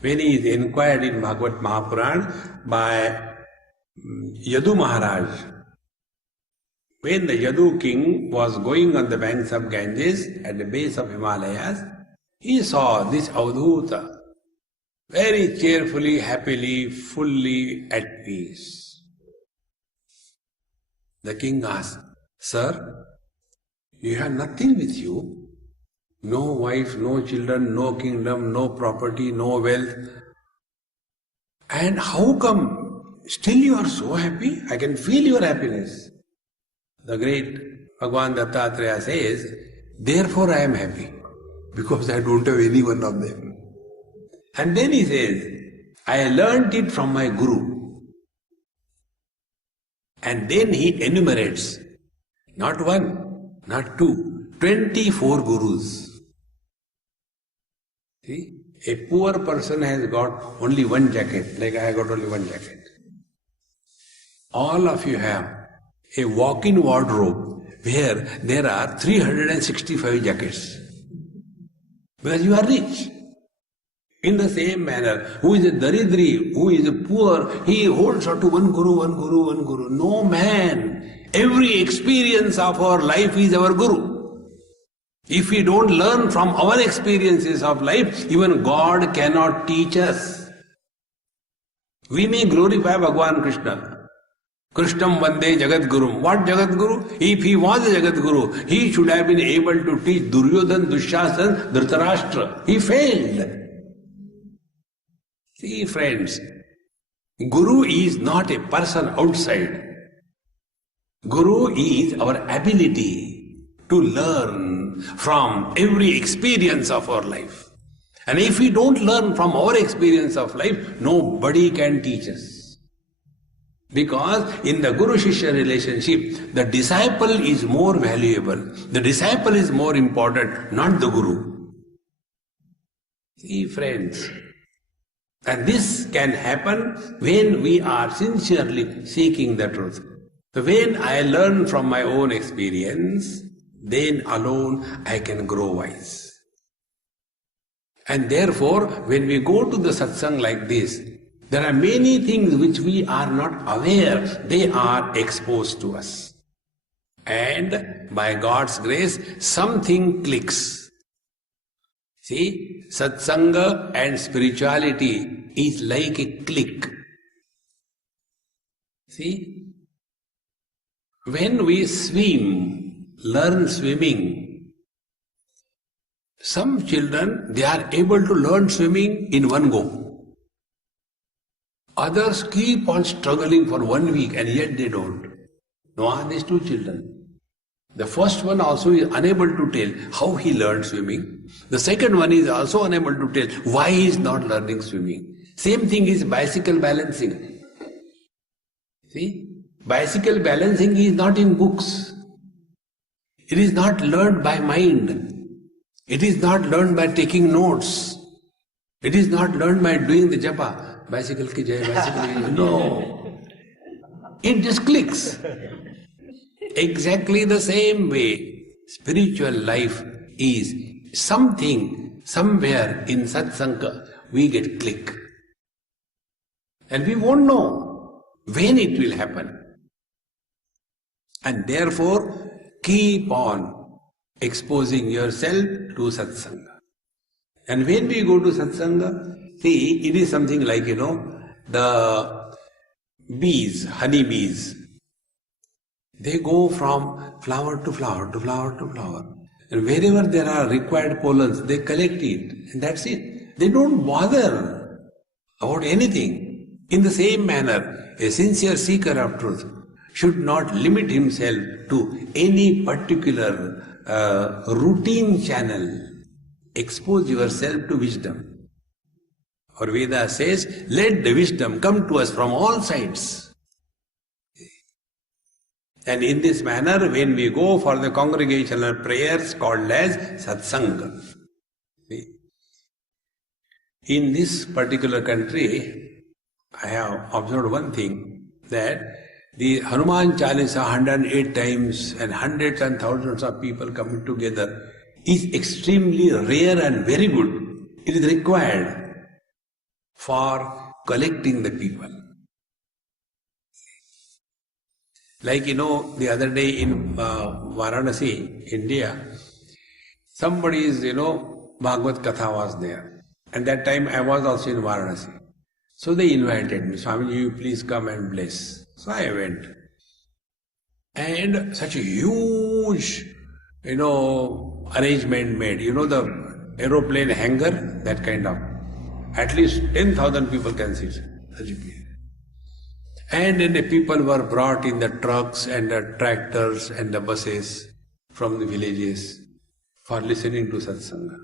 when he is inquired in Bhagavad Mahapuran by Yadu Maharaj, when the Yadu king was going on the banks of Ganges at the base of Himalayas, he saw this Avadhuta very cheerfully, happily, fully at peace. The king asked, "Sir, you have nothing with you, no wife, no children, no kingdom, no property, no wealth, and how come still you are so happy? I can feel your happiness." The great Bhagavan Dattatreya says, "Therefore I am happy, because I don't have any one of them." And then he says, "I learnt it from my Guru." And then he enumerates, not one, not two, 24 Gurus. See, a poor person has got only one jacket, like I got only one jacket. All of you have a walk-in wardrobe where there are 365 jackets. Because you are rich. In the same manner, who is a daridri, who is a poor, he holds on to one guru, one guru, one guru. No man. Every experience of our life is our guru. If we don't learn from our experiences of life, even God cannot teach us. We may glorify Bhagavan Krishna. Krishnam Vande Jagat Guru. What Jagat Guru? If he was a Jagat Guru, he should have been able to teach Duryodhan, Dushyasan, Dhritarashtra. He failed. See, friends, Guru is not a person outside. Guru is our ability to learn from every experience of our life. And if we don't learn from our experience of life, nobody can teach us. Because in the Guru-Shishya relationship, the disciple is more valuable. The disciple is more important, not the Guru. See, friends, and this can happen when we are sincerely seeking the truth. So when I learn from my own experience, then alone I can grow wise. And therefore, when we go to the satsang like this, there are many things which we are not aware, they are exposed to us. And by God's grace, something clicks. See, satsanga and spirituality is like a click. See, when we swim, learn swimming, some children, they are able to learn swimming in one go. Others keep on struggling for 1 week and yet they don't. No, these two children. The first one also is unable to tell how he learned swimming. The second one is also unable to tell why he is not learning swimming. Same thing is bicycle balancing. See, bicycle balancing is not in books. It is not learned by mind. It is not learned by taking notes. It is not learned by doing the japa. Bicycle ki jai, bicycle ki jai. No. It just clicks. Exactly the same way, spiritual life is something, somewhere in satsanga, we get click. And we won't know when it will happen. And therefore, keep on exposing yourself to satsanga. And when we go to satsanga, see, it is something like, the bees, honey bees. They go from flower to flower to flower to flower. And wherever there are required pollens, they collect it. And that's it. They don't bother about anything. In the same manner, a sincere seeker of truth should not limit himself to any particular routine channel, expose yourself to wisdom. Our Veda says, let the wisdom come to us from all sides. And in this manner, when we go for the congregational prayers called as satsanga. In this particular country, I have observed one thing, that the Hanuman Chalisa 108 times and hundreds and thousands of people coming together is extremely rare and very good. It is required for collecting the people. Like the other day in Varanasi, India, somebody's, Bhagavad Katha was there. And that time I was also in Varanasi. So they invited me, Swamiji, you please come and bless. So I went. And such a huge, arrangement made. The aeroplane hangar, that kind of. At least 10,000 people can sit. Such a place. And then the people were brought in the trucks and the tractors and the buses from the villages for listening to satsanga.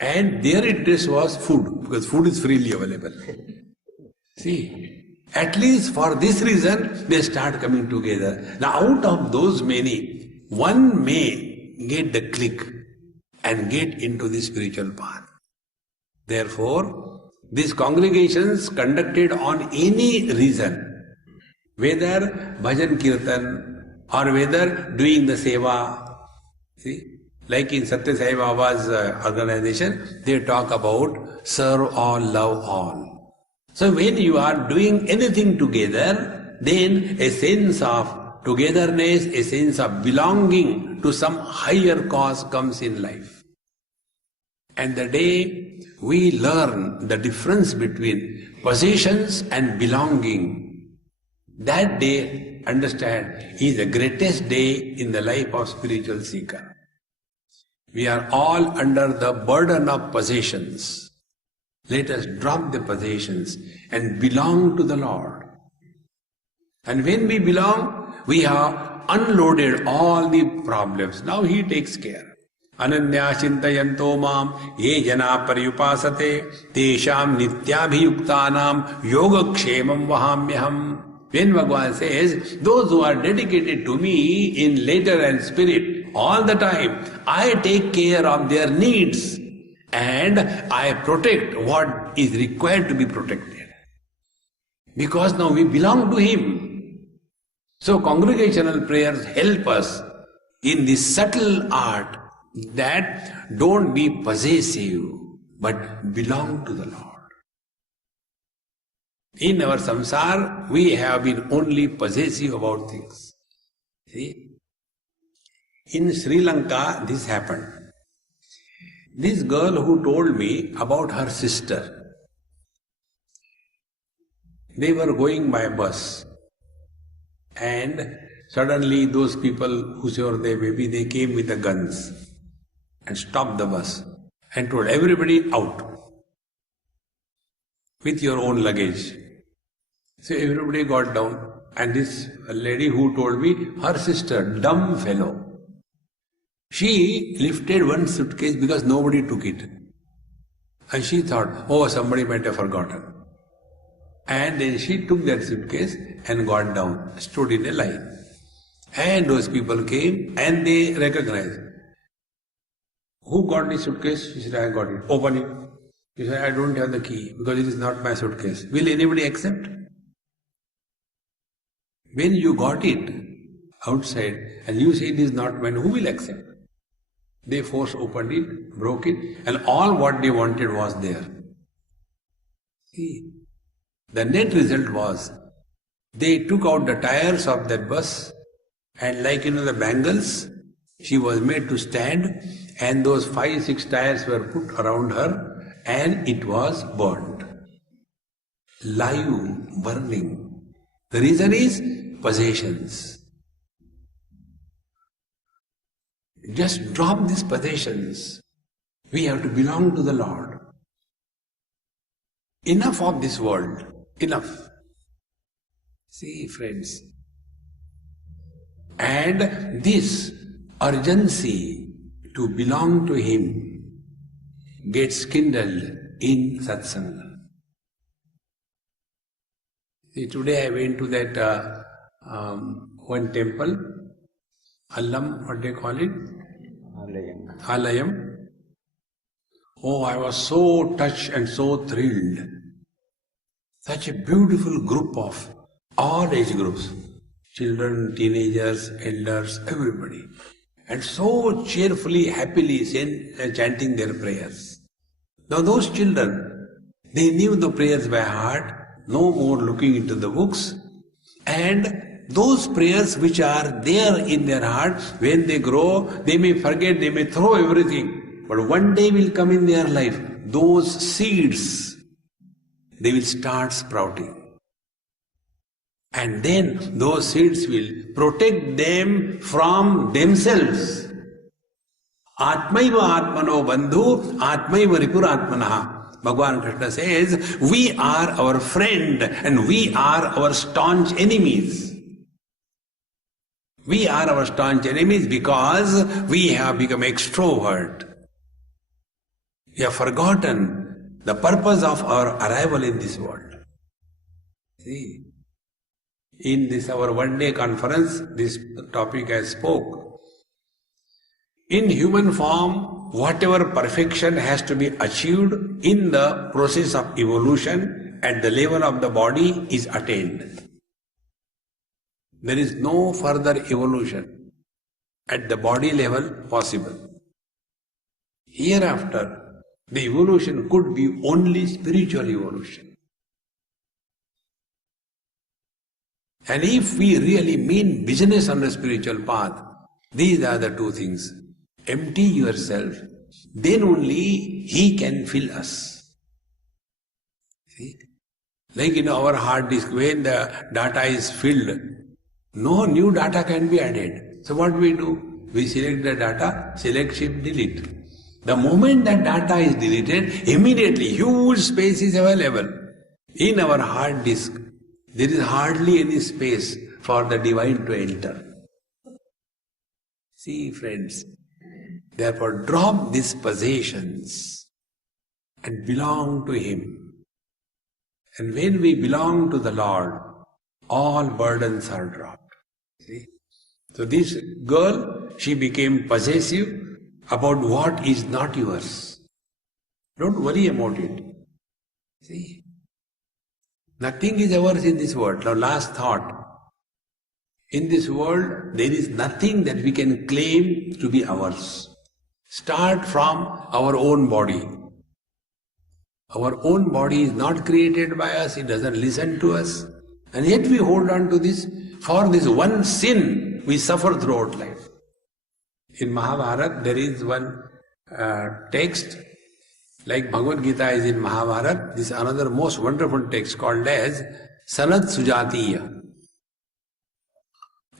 And their interest was food, because food is freely available. See, at least for this reason, they start coming together. Now, out of those many, one may get the click and get into the spiritual path. Therefore, these congregations conducted on any reason, whether bhajan kirtan or whether doing the seva, see, like in Satya Sai Baba's organization, they talk about serve all, love all. So when you are doing anything together, then a sense of togetherness, a sense of belonging to some higher cause comes in life. And the day we learn the difference between possessions and belonging, that day, understand, is the greatest day in the life of spiritual seeker. We are all under the burden of possessions. Let us drop the possessions and belong to the Lord. And when we belong, we have unloaded all the problems. Now He takes care. Ananya chintayanto mam ye jana paryupasate tesham nityabhiyuktanam yogakshemam vahamyaham. When Bhagavan says, those who are dedicated to me in letter and spirit, all the time, I take care of their needs and I protect what is required to be protected. Because now we belong to Him. So congregational prayers help us in this subtle art that don't be possessive, but belong to the Lord. In our samsara, we have been only possessive about things. See? In Sri Lanka, this happened. This girl who told me about her sister, they were going by bus, and suddenly those people, whosoever they may be, they came with the guns and stopped the bus and told everybody out with your own luggage. So everybody got down, and this lady who told me, her sister, dumb fellow, she lifted one suitcase because nobody took it. And she thought, oh, somebody might have forgotten. And then she took that suitcase and got down, stood in a line. And those people came and they recognized. Who got the suitcase? She said, I got it. Open it. She said, I don't have the key because it is not my suitcase. Will anybody accept? When you got it outside and you say it is not mine, who will accept? They force opened it, broke it, and all what they wanted was there. See, the net result was, they took out the tires of that bus, and like the bangles, she was made to stand, and those 5-6 tires were put around her, and it was burnt. Live, burning. The reason is possessions. Just drop these possessions. We have to belong to the Lord. Enough of this world. Enough. See, friends. And this urgency to belong to Him gets kindled in satsanga. See, today I went to that one temple, Allam, what they call it? Alayam. Oh, I was so touched and so thrilled. Such a beautiful group of all age groups. Children, teenagers, elders, everybody. And so cheerfully, happily chanting their prayers. Now those children, they knew the prayers by heart, no more looking into the books. And those prayers which are there in their heart, when they grow, they may forget, they may throw everything. But one day will come in their life, those seeds, they will start sprouting. And then those seeds will protect them from themselves. Atmaiva atmano bandhu, atmaiva ripuratmanaha. Bhagavan Krishna says, we are our friend and we are our staunch enemies. We are our staunch enemies because we have become extrovert. We have forgotten the purpose of our arrival in this world. See, in this our one-day conference, this topic I spoke. In human form, whatever perfection has to be achieved in the process of evolution at the level of the body is attained. There is no further evolution at the body level possible. Hereafter, the evolution could be only spiritual evolution. And if we really mean business on the spiritual path, these are the two things. Empty yourself, then only He can fill us. See? Like in our hard disk, when the data is filled, no new data can be added. So what we do? We select the data, select shift, delete. The moment that data is deleted, immediately huge space is available. In our hard disk, there is hardly any space for the divine to enter. See, friends, therefore drop these possessions and belong to Him. And when we belong to the Lord, all burdens are dropped. See? So this girl, she became possessive about what is not yours. Don't worry about it. See? Nothing is ours in this world. Now last thought. In this world, there is nothing that we can claim to be ours. Start from our own body. Our own body is not created by us, it doesn't listen to us. And yet we hold on to this. For this one sin, we suffer throughout life. In Mahabharata, there is one text, like Bhagavad Gita is in Mahabharata, this is another most wonderful text called as Sanat Sujatiya.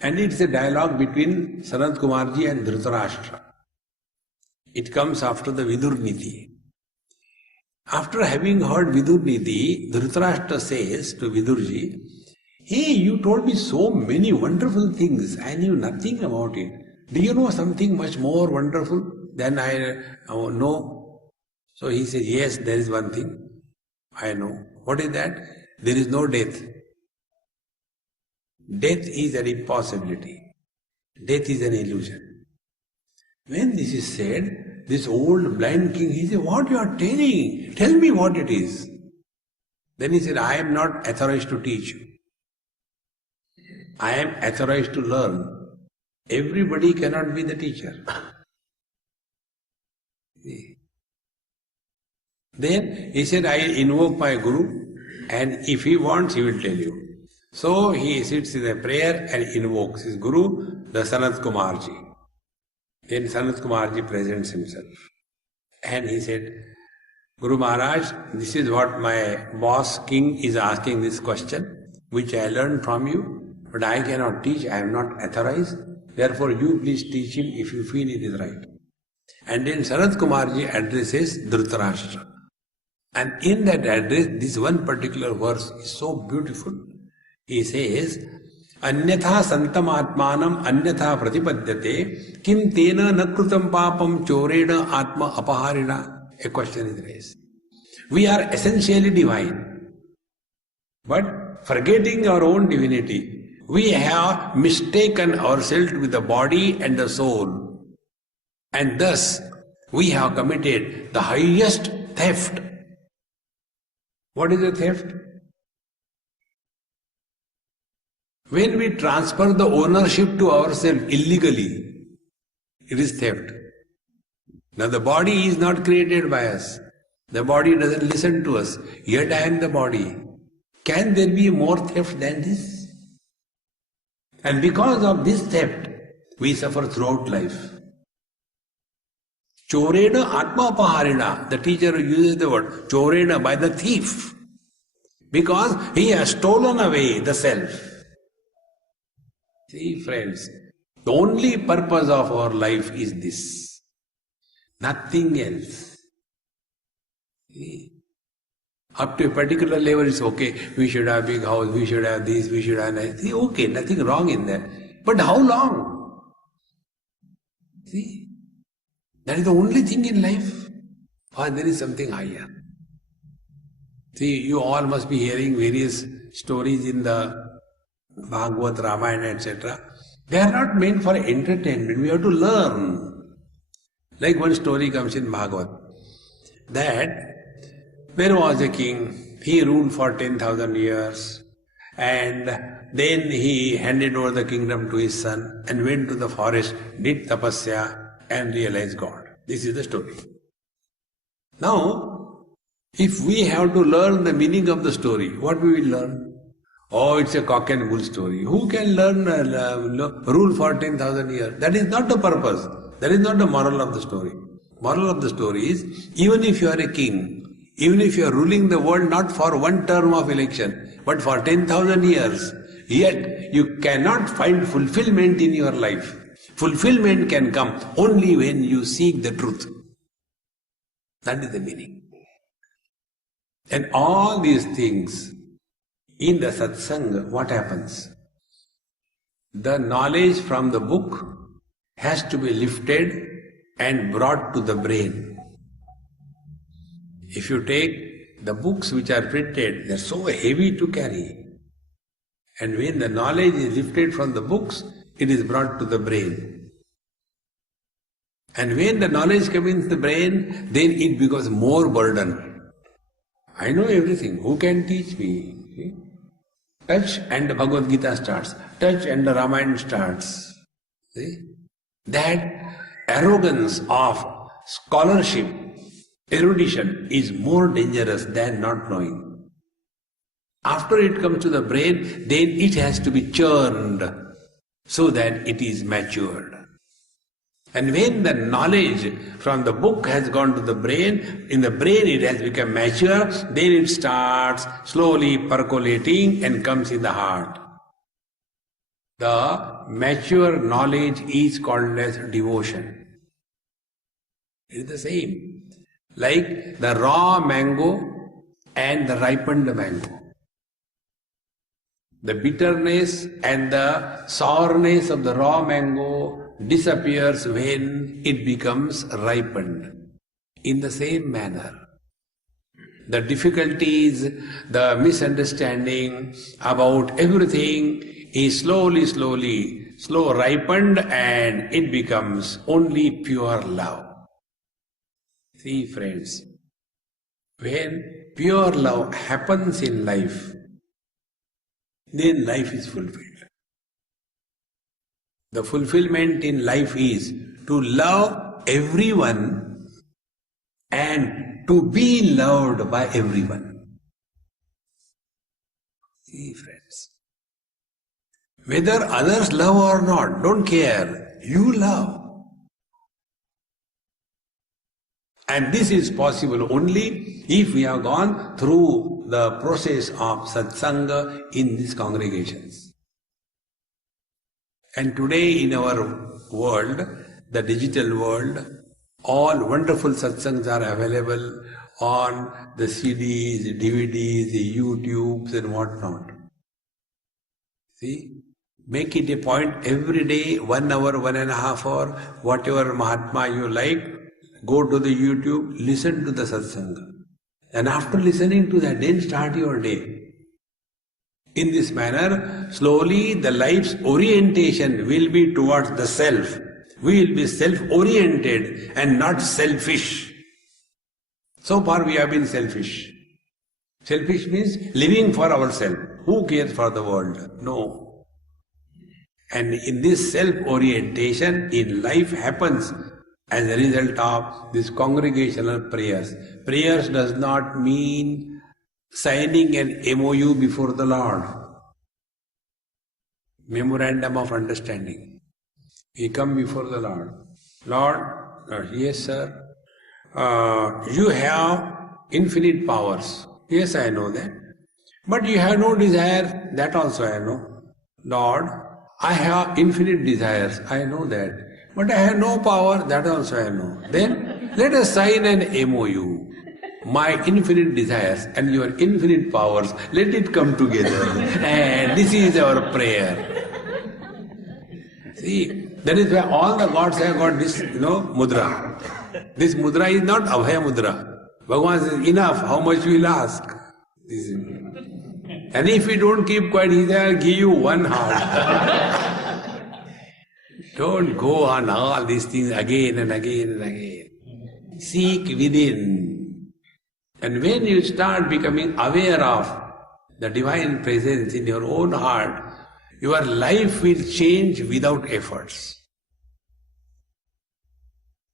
And it's a dialogue between Sanat Kumarji and Dhritarashtra. It comes after the Vidur Niti. After having heard Vidur Niti, Dhritarashtra says to Vidurji, hey, you told me so many wonderful things, I knew nothing about it. Do you know something much more wonderful than I know? So he says, yes, there is one thing I know. What is that? There is no death. Death is an impossibility. Death is an illusion. When this is said, this old blind king, he said, what you are telling? Tell me what it is. Then he said, I am not authorized to teach you. I am authorized to learn. Everybody cannot be the teacher. Then he said, I invoke my Guru, and if he wants, he will tell you. So he sits in a prayer and invokes his Guru, the Sanat Kumarji. Then Sanat Kumarji presents himself. And he said, Guru Maharaj, this is what my boss king is asking this question, which I learned from you, but I cannot teach, I am not authorized. Therefore you please teach him if you feel it is right. And then Sanat Kumarji addresses Dhritarashtra. And in that address, this one particular verse is so beautiful. He says, Anyatha santam atmanam anyatha pratipadyate kim tena nakrutam papam chorena atma apaharina. a question is raised. We are essentially divine, but forgetting our own divinity, we have mistaken ourselves with the body and the soul, and thus we have committed the highest theft. What is a theft? When we transfer the ownership to ourselves illegally, it is theft. Now the body is not created by us. The body doesn't listen to us. Yet I am the body. Can there be more theft than this? And because of this theft, we suffer throughout life. Chorena atmapaharina, the teacher uses the word chorena, by the thief. Because he has stolen away the self. See friends, the only purpose of our life is this. Nothing else. See? Up to a particular level it's okay, we should have big house, we should have this, we should have that. See, okay, nothing wrong in that. But how long? See? That is the only thing in life. Or there is something higher. See, you all must be hearing various stories in the Bhagavad, Ramayana, etc. They are not meant for entertainment. We have to learn. Like one story comes in Bhagavad, that there was a king, he ruled for 10,000 years, and then he handed over the kingdom to his son and went to the forest, did tapasya and realized God. This is the story. Now, if we have to learn the meaning of the story, what we will learn? Oh, it's a cock and bull story. Who can learn rule for 10,000 years? That is not the purpose. That is not the moral of the story. Moral of the story is, even if you are a king, even if you are ruling the world not for one term of election, but for 10,000 years, yet you cannot find fulfillment in your life. Fulfillment can come only when you seek the truth. That is the meaning. And all these things, in the satsang, what happens? The knowledge from the book has to be lifted and brought to the brain. If you take the books which are printed, they are so heavy to carry. And when the knowledge is lifted from the books, it is brought to the brain. And when the knowledge comes in the brain, then it becomes more burden. I know everything. Who can teach me? See? Touch and the Bhagavad Gita starts. Touch and the Ramayana starts. See? That arrogance of scholarship, erudition is more dangerous than not knowing. After it comes to the brain, then it has to be churned so that it is matured. And when the knowledge from the book has gone to the brain, in the brain it has become mature, then it starts slowly percolating and comes in the heart. The mature knowledge is called as devotion. It is the same. Like the raw mango and the ripened mango. The bitterness and the sourness of the raw mango disappears when it becomes ripened. In the same manner, the difficulties, the misunderstanding about everything is slowly ripened, and it becomes only pure love. See friends, when pure love happens in life, then life is fulfilled. The fulfillment in life is to love everyone and to be loved by everyone. See friends, whether others love or not, don't care, you love. And this is possible only if we have gone through the process of satsanga in these congregations. And today in our world, the digital world, all wonderful satsangs are available on the CDs, DVDs, YouTubes and whatnot. See, make it a point every day, 1 hour, 1.5 hours, whatever Mahatma you like, go to the YouTube, listen to the satsanga. And after listening to that, then start your day. In this manner, slowly the life's orientation will be towards the self. We will be self-oriented and not selfish. So far we have been selfish. Selfish means living for ourselves. Who cares for the world? No. And in this self-orientation in life happens as a result of this congregational prayers. Prayers does not mean signing an MOU before the Lord. Memorandum of understanding. We come before the Lord. Lord, yes sir, you have infinite powers. Yes, I know that. But you have no desire, that also I know. Lord, I have infinite desires, I know that. But I have no power, that also I know. Then let us sign an MOU. My infinite desires and your infinite powers, let it come together. And this is our prayer. See, that is why all the gods have got this, mudra. This mudra is not Abhaya mudra. Bhagavan says, enough, how much we will ask? And if we don't keep quiet, he says, I'll give you one heart. Don't go on all these things again and again and again. Seek within. And when you start becoming aware of the divine presence in your own heart, your life will change without efforts.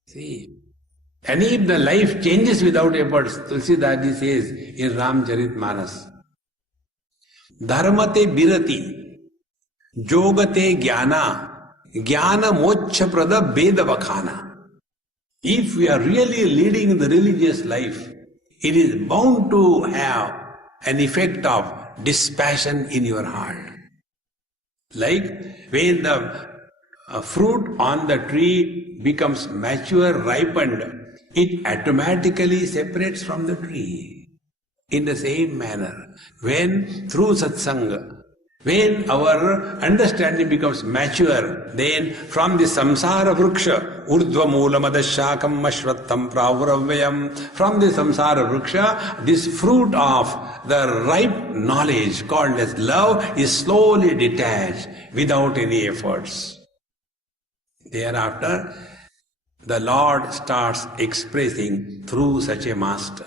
See, and if the life changes without efforts, Tulsidas says in Ramcharitmanas, Dharmate birati, jogate jnana, jnana moksha prada veda vakhana. If we are really leading the religious life, it is bound to have an effect of dispassion in your heart. Like when the fruit on the tree becomes mature, ripened, it automatically separates from the tree. In the same manner, when through satsanga, when our understanding becomes mature, then from the samsara vriksha, urdhva moolam adashakam ashvattam pravravayam, from the samsara vriksha, this fruit of the ripe knowledge called as love is slowly detached without any efforts. Thereafter, the Lord starts expressing through such a master.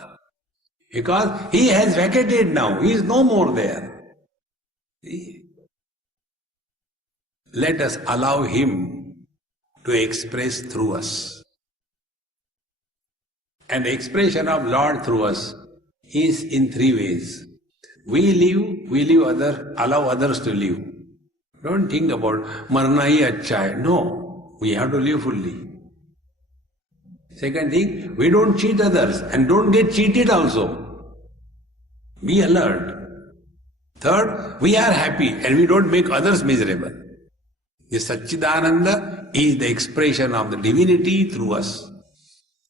Because he has vacated now, he is no more there. See? Let us allow him to express through us. And the expression of Lord through us is in three ways. We live, allow others to live. Don't think about marna hi acha hai. No, we have to live fully. Second thing, we don't cheat others and don't get cheated also. Be alert. Third, we are happy and we don't make others miserable. The Satchidananda is the expression of the divinity through us.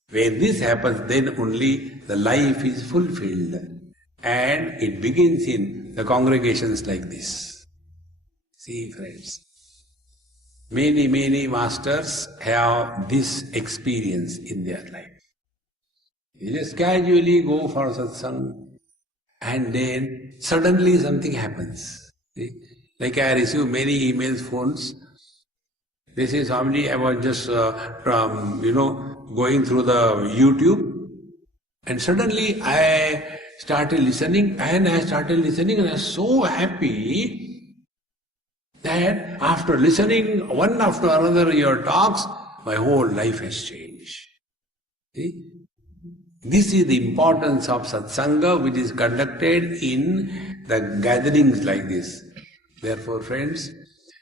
When this happens, then only the life is fulfilled. And it begins in the congregations like this. See, friends. Many masters have this experience in their life. You just casually go for satsang and then suddenly something happens. See? Like I receive many emails, phones. They say, Swamiji, I was just going through the YouTube and suddenly I started listening and I was so happy that after listening one after another your talks, my whole life has changed. See? This is the importance of satsanga which is conducted in the gatherings like this. Therefore, friends,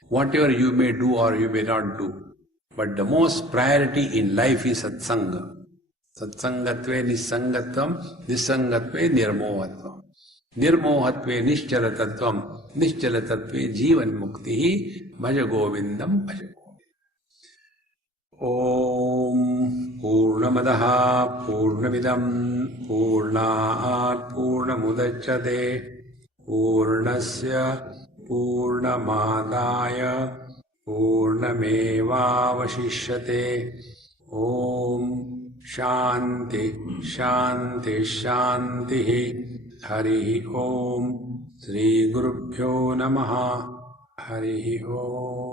whatever you may do or you may not do, but the most priority in life is satsanga. Satsangatve nissangatvam, nissangatve nirmohatvam. Nirmohatve nischalatatvam, nischalatatve jivan muktihi, bhaja govindam, bhaja govindam. Om Purnamadaha Purnamidam Purnaat Purnamudachyate Purnasya Purnamadaya Purnameva Vashishyate Om Shanti शांति शांति। हरि ओम। श्री गुरुभ्यो नमः। हरि ओम।